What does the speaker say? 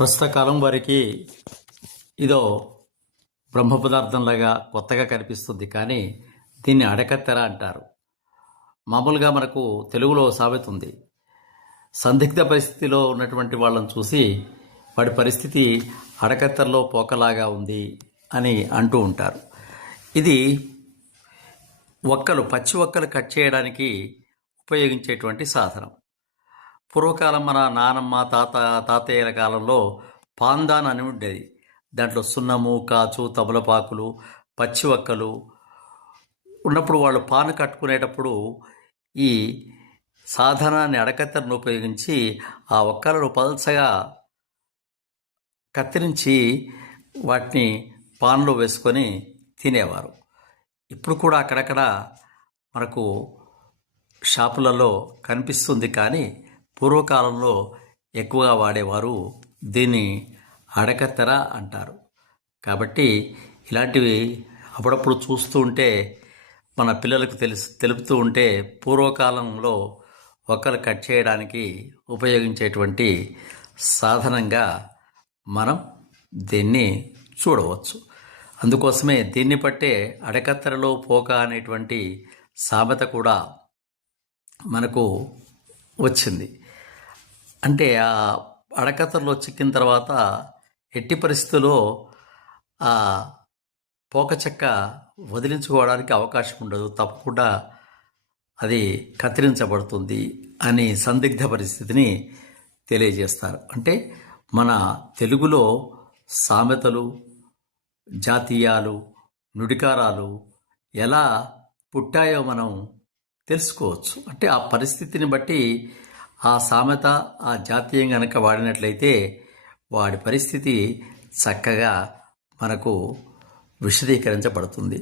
ప్రస్తుత కాలం వారికి ఇదో బ్రహ్మ పదార్థంలాగా కొత్తగా కనిపిస్తుంది కానీ దీన్ని అడకత్తెర అంటారు. మామూలుగా మనకు తెలుగులో సామెత ఉంది. సందిగ్ధ పరిస్థితిలో ఉన్నటువంటి వాళ్ళని చూసి వాడి పరిస్థితి అడకత్తెరలో పోకలాగా ఉంది అని అంటూ ఉంటారు. ఇది ఒక్కలు పచ్చి ఒక్కలు కట్ చేయడానికి ఉపయోగించేటువంటి సాధనం. పూర్వకాలం మన నానమ్మ తాత తాతయ్యల కాలంలో పాందాన్ అని ఉండేది. దాంట్లో సున్నము కాచు తమలపాకులు పచ్చివక్కలు ఉన్నప్పుడు వాళ్ళు పాను కట్టుకునేటప్పుడు ఈ సాధనాన్ని అడకత్తెరను ఉపయోగించి ఆ ఒక్కలను పల్చగా కత్తిరించి వాటిని పాన్లో వేసుకొని తినేవారు. ఇప్పుడు కూడా అక్కడక్కడ మనకు షాపులలో కనిపిస్తుంది కానీ పూర్వకాలంలో ఎక్కువగా వాడేవారు దీన్ని అడకత్తెర అంటారు. కాబట్టి ఇలాంటివి అప్పుడప్పుడు చూస్తూ ఉంటే మన పిల్లలకు తెలుసు తెలుపుతూ ఉంటే పూర్వకాలంలో ఒకరు కట్ చేయడానికి ఉపయోగించేటువంటి సాధనంగా మనం దీన్ని చూడవచ్చు. అందుకోసమే దీన్ని పట్టే అడకత్తెరలో పోక అనేటువంటి సామెత కూడా మనకు వచ్చింది. అంటే ఆ అడకత్తెరలో చిక్కిన తర్వాత ఎట్టి పరిస్థితుల్లో ఆ పోక చెక్క వదిలించుకోవడానికి అవకాశం ఉండదు. తప్పకుండా అది కత్తిరించబడుతుంది అని సందిగ్ధ పరిస్థితిని తెలియజేస్తారు. అంటే మన తెలుగులో సామెతలు జాతీయాలు నుడికారాలు ఎలా పుట్టాయో మనం తెలుసుకోవచ్చు. అంటే ఆ పరిస్థితిని బట్టి ఆ సామెత ఆ జాతీయం గనక వాడినట్లయితే వాడి పరిస్థితి చక్కగా మనకు విశదీకరించబడుతుంది.